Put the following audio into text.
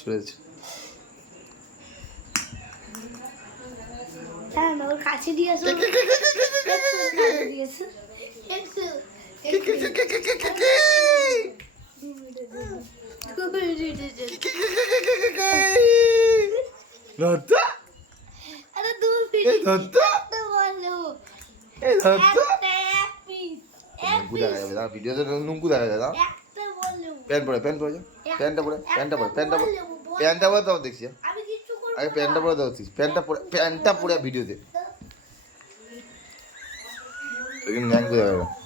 চলেছে ওর কাছে দিয়েছো দিয়েছো ধরতো আরে দূর এই ধরতো বলো এই ধরতো একটা নুঙ্গু দেখা যাবে দাঁড়া ভিডিওতে নুঙ্গু দেখা যাবে দাঁড়া বলো প্যান্ট পরে যাও প্যান্টটা পরে প্যান্টটা পরে তো দেখছি আমি কিছু করব আগে প্যান্টটা পরে দেখছিস প্যান্টটা পরে ভিডিওতে তুই ন্যাং দেখা যাবে